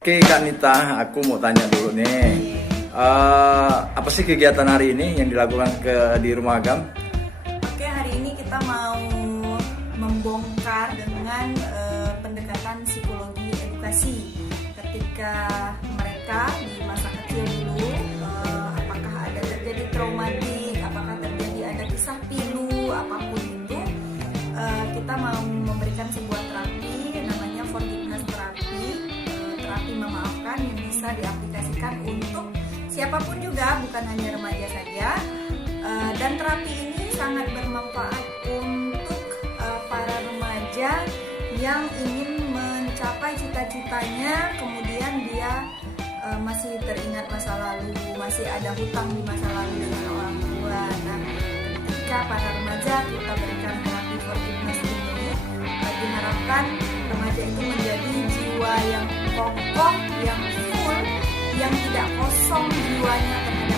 Oke Kak Nita, aku mau tanya dulu nih. Apa sih kegiatan hari ini yang dilakukan di Rumah Agam? Oke, hari ini kita mau membongkar dengan pendekatan psikologi edukasi ketika mereka di masa kecil dulu, apakah ada terjadi traumatik, apakah terjadi ada kisah pilu, apapun itu, kita mau memberikan sebuah terapi namanya forgiveness terapi, terapi memaafkan yang bisa diaplikasikan untuk siapapun juga, bukan hanya remaja saja. Dan terapi ini sangat bermanfaat untuk para remaja yang ingin mencapai cita-citanya, kemudian dia masih teringat masa lalu, masih ada hutang di masa lalu dengan orang tua. Nah, ketika para remaja kita berikan terapi forgiveness ini, diharapkan remaja itu menjadi jiwa yang kokoh, yang full, yang tidak kosong jiwanya terhadap